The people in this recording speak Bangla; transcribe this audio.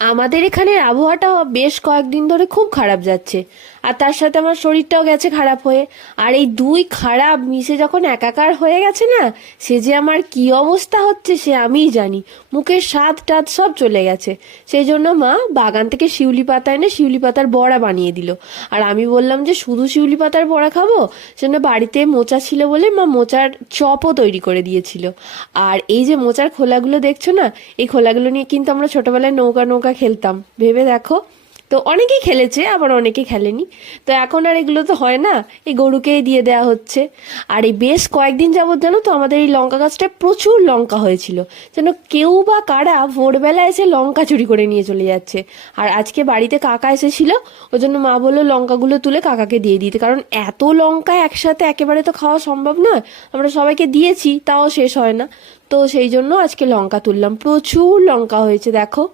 আমাদের এখানের আবহাওয়াটা বেশ কয়েকদিন ধরে খুব খারাপ যাচ্ছে, আর তার সাথে আমার শরীরটাও গেছে খারাপ হয়ে। আর এই দুই খারাপ মিশে যখন একাকার হয়ে গেছে না, সে যে আমার কি অবস্থা হচ্ছে সে আমিই জানি। মুখের স্বাদ টাদ সব চলে গেছে। সেই জন্য মা বাগান থেকে শিউলি পাতা এনে শিউলি পাতার বড়া বানিয়ে দিল। আর আমি বললাম যে শুধু শিউলি পাতার বড়া খাবো, সেজন্য বাড়িতে মোচা ছিল বলে মা মোচার চপও তৈরি করে দিয়েছিল। আর এই যে মোচার খোলাগুলো দেখছো না, এই খোলাগুলো নিয়ে কিন্তু আমরা ছোটবেলায় নৌকা নৌকা খেলতাম, ভেবে দেখো। তো অনেকেই খেলেছে, আবার অনেকে খেলেনি। তো এখন আর এগুলো তো হয় না, এই গরুকেই দিয়ে দেওয়া হচ্ছে। আর এই বেশ কয়েকদিন যাবত জানো তো আমাদের এই লঙ্কা গাছটায় প্রচুর লঙ্কা হয়েছিল, যেন কেউ বা কারা ভোরবেলা এসে লঙ্কা চুরি করে নিয়ে চলে যাচ্ছে। আর আজকে বাড়িতে কাকা এসেছিল, ওই জন্য মা বললো লঙ্কাগুলো তুলে কাকাকে দিয়ে দিতে, কারণ এত লঙ্কা একসাথে একেবারে তো খাওয়া সম্ভব নয়। আমরা সবাইকে দিয়েছি, তাও শেষ হয় না। তো সেই জন্য আজকে লঙ্কা তুললাম, প্রচুর লঙ্কা হয়েছে দেখো।